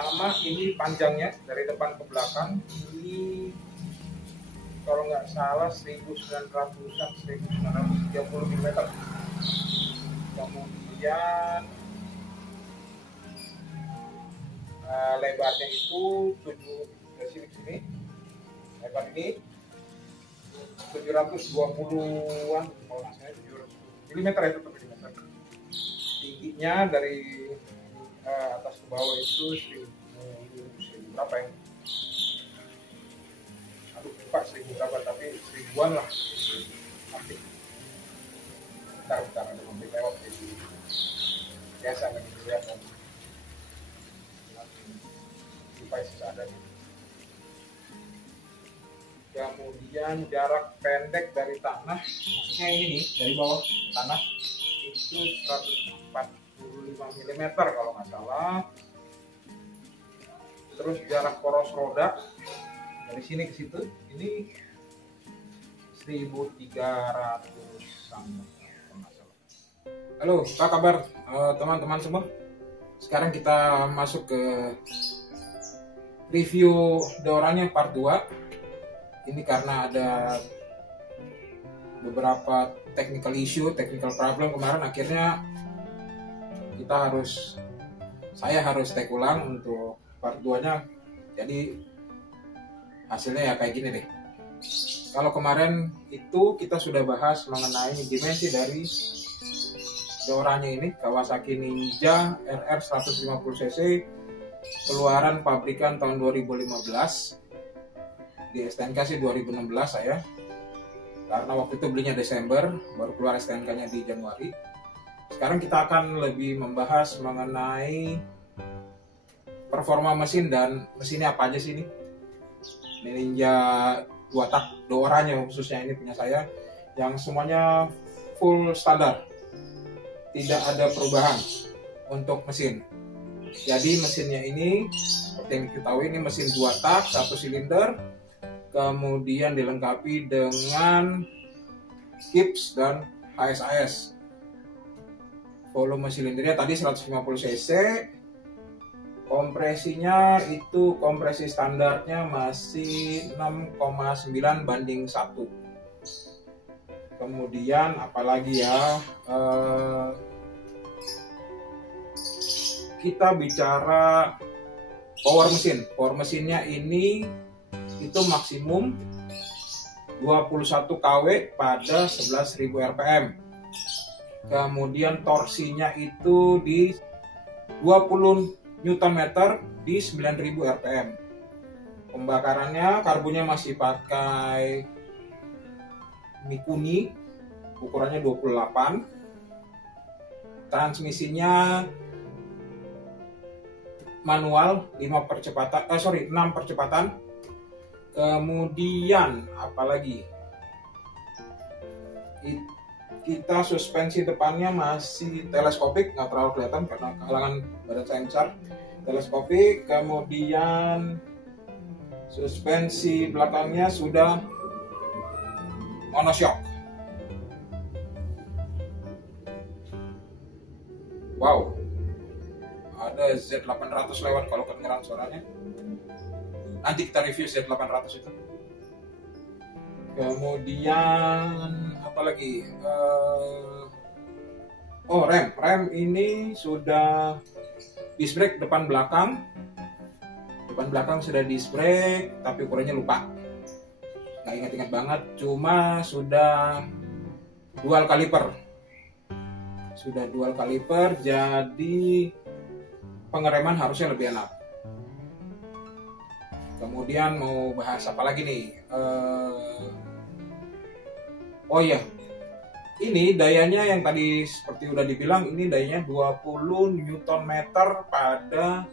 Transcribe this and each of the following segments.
Sama ini panjangnya dari depan ke belakang ini kalau nggak salah 1900-an, 1930 mm. Kemudian lebarnya itu 7 dari sini lebar ini 720-an kalau nggak salah 700 mm ya, tetap mm. Tingginya dari atas ke bawah itu 1000 berapa ya? Aduh lupa 1000 berapa, tapi 1000-an lah. Pasti. Bentar ada mobil lewat jadi biasa nggak dilihat kan. Device seadanya. Kemudian jarak pendek dari tanah, maksudnya ini nih dari bawah ke tanah itu 145 mm kalau nggak salah. Terus jarak poros roda dari sini ke situ ini 1300 sama. Halo, apa kabar teman-teman semua? Sekarang kita masuk ke review Deoranya part 2. Ini karena ada beberapa technical issue, technical problem kemarin, akhirnya saya harus take ulang untuk part 2-nya. Jadi hasilnya ya kayak gini deh. Kalau kemarin itu kita sudah bahas mengenai dimensi dari Deoranya ini, Kawasaki Ninja RR 150cc, keluaran pabrikan tahun 2015. Di STNK sih 2016 saya, karena waktu itu belinya Desember, baru keluar STNK-nya di Januari. Sekarang kita akan lebih membahas mengenai performa mesin dan mesinnya apa aja sih ini. Ini Ninja 2 tak Deoranya khususnya ini punya saya, yang semuanya full standar, tidak ada perubahan untuk mesin. Jadi mesinnya ini seperti yang diketahui ini mesin 2 tak 1 silinder, kemudian dilengkapi dengan Gibbs dan HSAS. Volume silindernya tadi 150 cc. Kompresinya itu kompresi standarnya masih 6,9/1. Kemudian apalagi ya, kita bicara power mesin. Power mesinnya ini itu maksimum 21 kW pada 11.000 rpm. Kemudian torsinya itu di 20 Nm di 9.000 rpm. Pembakarannya karbonnya masih pakai Mikuni, ukurannya 28. Transmisinya manual 6 percepatan. Kemudian apalagi, kita suspensi depannya masih teleskopik, nggak terlalu kelihatan karena kehalangan badan saya besar. Teleskopik. Kemudian suspensi belakangnya sudah monoshock. Wow, ada Z800 lewat kalau kedengeran suaranya. Nanti kita review Z800 itu. Kemudian apalagi, rem ini sudah disc brake depan belakang sudah disc brake, tapi ukurannya lupa, nggak ingat banget. Cuma sudah dual kaliper, jadi pengereman harusnya lebih enak. Kemudian mau bahas apa lagi nih? Ini dayanya yang tadi seperti udah dibilang, ini dayanya 20 Nm pada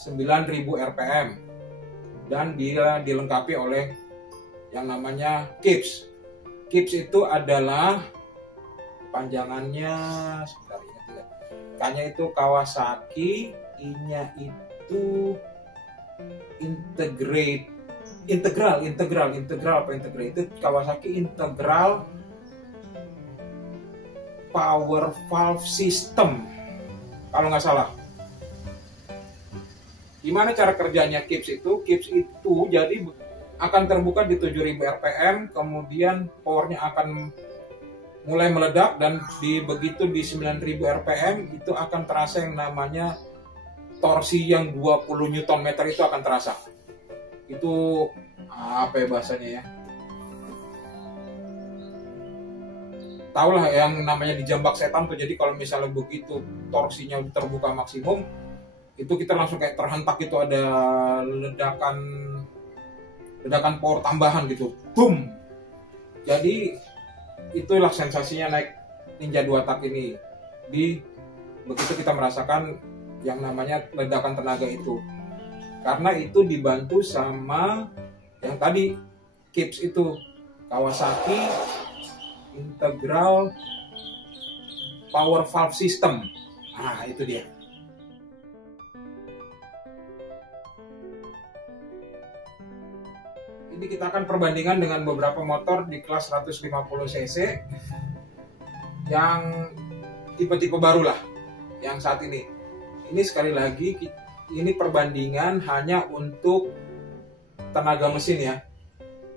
9.000 rpm, dan dia dilengkapi oleh yang namanya Gibbs. Gibbs itu adalah panjangannya, sebentar ingat. K-nya itu Kawasaki, I-nya itu integrated Kawasaki Integral Power Valve System kalau nggak salah. Gimana cara kerjanya KIPS itu? KIPS itu jadi akan terbuka di 7000 rpm, kemudian powernya akan mulai meledak, dan begitu di 9000 rpm itu akan terasa yang namanya torsi yang 20 Nm itu akan terasa. Itu apa ya bahasanya ya? Tahu lah yang namanya dijambak setan tuh. Jadi kalau misalnya begitu torsinya terbuka maksimum, itu kita langsung kayak terhentak gitu, ada ledakan power tambahan gitu, boom. Jadi itulah sensasinya naik Ninja 2 tak ini. Begitu kita merasakan yang namanya ledakan tenaga itu, karena itu dibantu sama yang tadi KIPS itu, Kawasaki Integral Power Valve System. Nah itu dia. Ini kita akan perbandingan dengan beberapa motor di kelas 150 cc yang tipe-tipe baru lah yang saat ini. Ini sekali lagi, ini perbandingan hanya untuk tenaga mesin ya.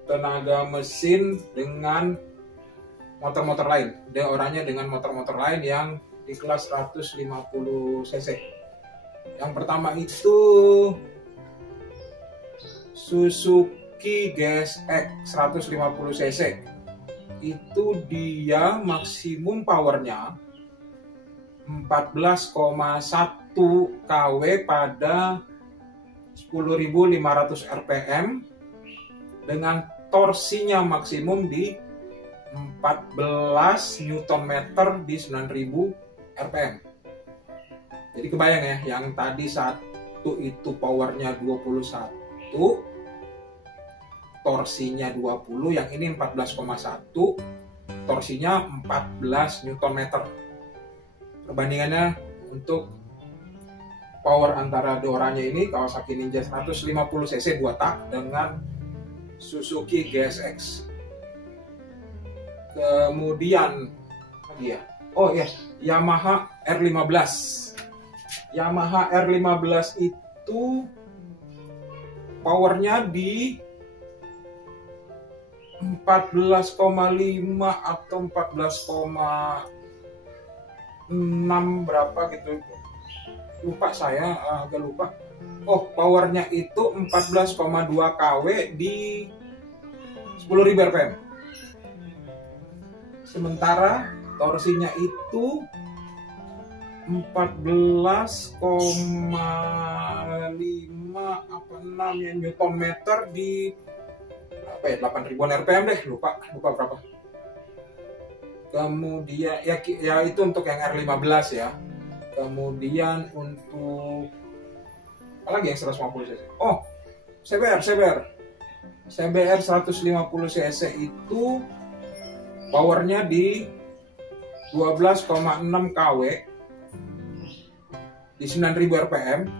Tenaga mesin dengan motor-motor lain. Orangnya dengan motor-motor lain yang di kelas 150 cc. Yang pertama itu Suzuki GSX 150 cc. Itu dia maksimum powernya 14,1 kW pada 10.500 rpm dengan torsinya maksimum di 14 Nm di 9.000 rpm. Jadi kebayang ya, yang tadi satu itu powernya 21, torsinya 20, yang ini 14,1, torsinya 14 Nm. Perbandingannya untuk power antara orangnya ini, Kawasaki Ninja 150 cc 2 tak dengan Suzuki GSX. Kemudian lagi ya, oh ya, Yamaha R15. Yamaha R15 itu powernya di 14,5 atau 14,6 berapa gitu, lupa saya, agak lupa. Oh, powernya itu 14,2 kW di 10.000 rpm. Sementara torsinya itu 14,5 apa 6 ya, Newton meter di apa ya, 8.000 rpm deh, lupa berapa. Kemudian ya itu untuk yang R15 ya. Kemudian untuk apa lagi yang 150 cc? Oh, CBR 150 cc itu powernya di 12,6 kW di 9.000 rpm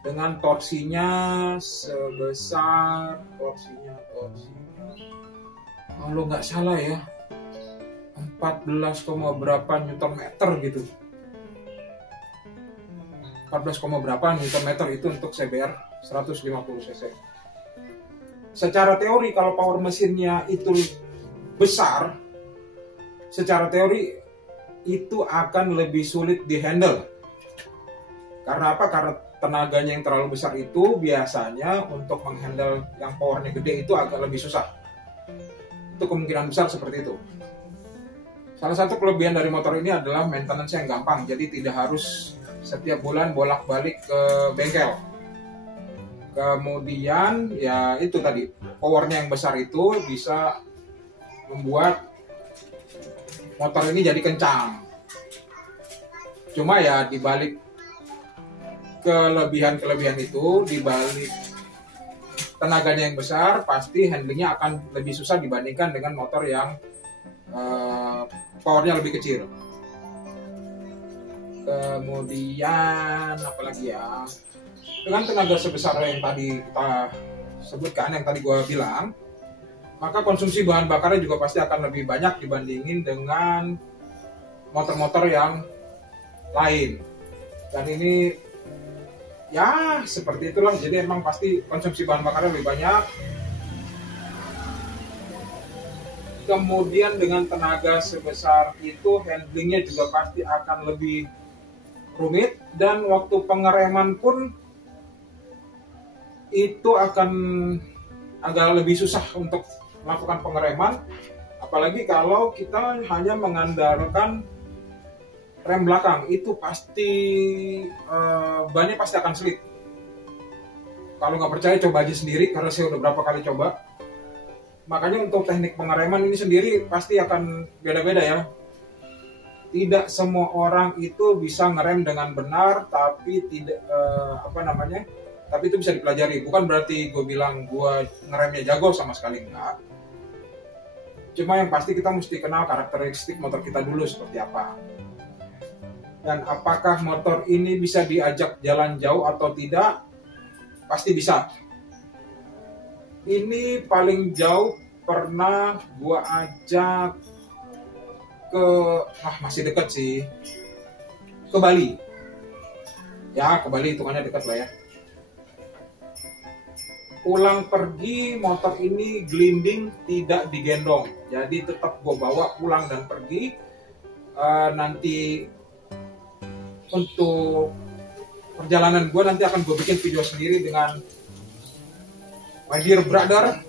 dengan torsinya sebesar torsinya kalau nggak salah ya 14, berapa Newton meter gitu. 14, berapa Newton meter itu untuk CBR 150 cc. Secara teori kalau power mesinnya itu besar, secara teori itu akan lebih sulit dihandle. Karena apa? Karena tenaganya yang terlalu besar itu biasanya untuk menghandle yang powernya gede itu agak lebih susah. Itu kemungkinan besar seperti itu. Salah satu kelebihan dari motor ini adalah maintenance yang gampang, jadi tidak harus setiap bulan bolak-balik ke bengkel. Kemudian ya itu tadi, powernya yang besar itu bisa membuat motor ini jadi kencang. Cuma ya dibalik kelebihan itu, dibalik tenaganya yang besar, pasti handlingnya akan lebih susah dibandingkan dengan motor yang powernya lebih kecil. Kemudian apalagi ya, dengan tenaga sebesar yang tadi kita sebutkan, yang tadi gue bilang, maka konsumsi bahan bakarnya juga pasti akan lebih banyak dibandingin dengan motor-motor yang lain. Dan ini Ya seperti itulah, jadi emang pasti konsumsi bahan bakarnya lebih banyak. Kemudian dengan tenaga sebesar itu handlingnya juga pasti akan lebih rumit, dan waktu pengereman pun itu akan agak lebih susah untuk melakukan pengereman, apalagi kalau kita hanya mengandalkan rem belakang. Itu pasti bannya pasti akan sulit. Kalau nggak percaya coba aja sendiri, karena saya udah berapa kali coba. Makanya untuk teknik pengereman ini sendiri pasti akan beda-beda ya. Tidak semua orang itu bisa ngerem dengan benar, tapi tidak tapi itu bisa dipelajari. Bukan berarti gue bilang gue ngeremnya jago, sama sekali enggak. Cuma yang pasti kita mesti kenal karakteristik motor kita dulu seperti apa. Dan apakah motor ini bisa diajak jalan jauh atau tidak? Pasti bisa. Ini paling jauh pernah gua ajak ke, masih dekat sih, ke Bali. Ya, ke Bali hitungannya dekat lah ya. Pulang pergi motor ini gelinding, tidak digendong. Jadi tetap gua bawa pulang dan pergi. Nanti untuk perjalanan gue nanti akan gue bikin video sendiri dengan my dear brother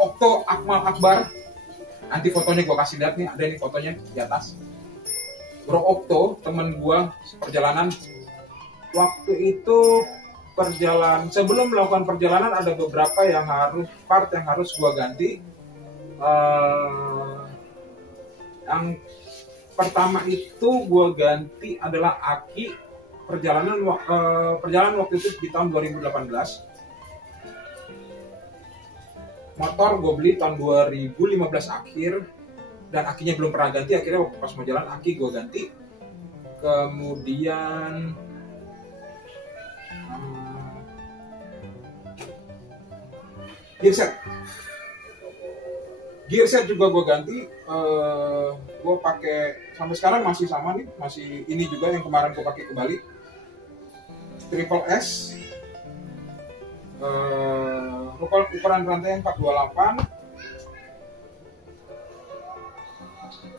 Okto Akmal Akbar. Nanti fotonya gue kasih lihat nih, ada nih fotonya di atas. Bro Okto, temen gue perjalanan. Waktu itu sebelum melakukan perjalanan ada beberapa part yang harus gue ganti. Yang pertama itu gue ganti adalah aki. Perjalanan waktu itu di tahun 2018. Motor gue beli tahun 2015 akhir, dan akinya belum pernah ganti. Akhirnya waktu pas mau jalan aki gue ganti. Kemudian gearset juga gue ganti. Gue pakai sampai sekarang masih sama nih, masih ini juga yang kemarin gue pakai ke Bali, Triple S. Ukuran rantai 428.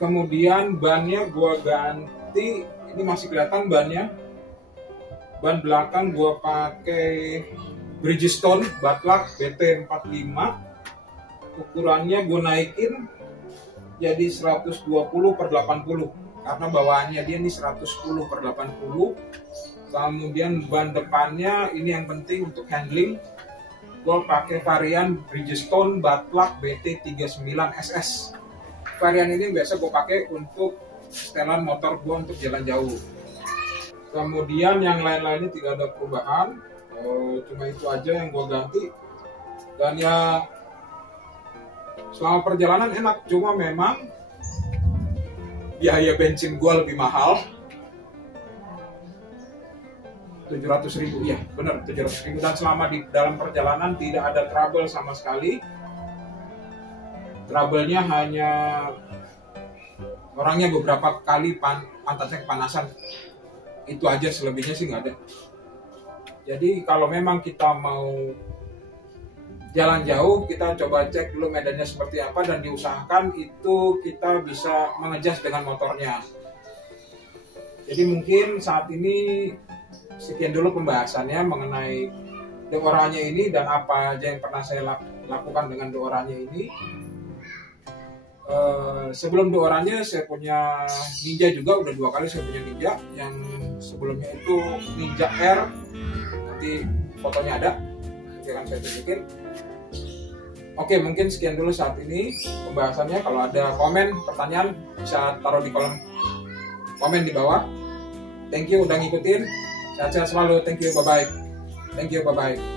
Kemudian bannya gue ganti, ini masih kelihatan bannya. Ban belakang gue pakai Bridgestone Batlak BT45. Ukurannya gue naikin jadi 120/80, karena bawaannya dia ini 110/80. Kemudian ban depannya ini yang penting untuk handling, gue pakai varian Bridgestone Batlak BT39SS. Varian ini biasa gue pakai untuk setelan motor gue untuk jalan jauh. Kemudian yang lain-lainnya tidak ada perubahan, cuma itu aja yang gue ganti. Dan ya selama perjalanan enak, cuma memang biaya bensin gue lebih mahal. 700.000, ya benar 700.000. Dan selama di dalam perjalanan tidak ada trouble sama sekali. Trouble-nya hanya orangnya beberapa kali pantatnya kepanasan. Itu aja, selebihnya sih nggak ada. Jadi kalau memang kita mau jalan jauh, kita coba cek dulu medannya seperti apa, dan diusahakan itu kita bisa mengejas dengan motornya. Jadi mungkin saat ini sekian dulu pembahasannya mengenai deorannya ini dan apa aja yang pernah saya lakukan dengan deorannya ini. Sebelum deorannya saya punya Ninja juga, udah 2 kali saya punya Ninja. Yang sebelumnya itu Ninja R, nanti fotonya ada, nanti akan saya tunjukin. Oke, mungkin sekian dulu saat ini pembahasannya. Kalau ada komen, pertanyaan, bisa taruh di kolom komen di bawah. Thank you udah ngikutin. Sehat-sehat selalu. Thank you, bye-bye. Thank you, bye-bye.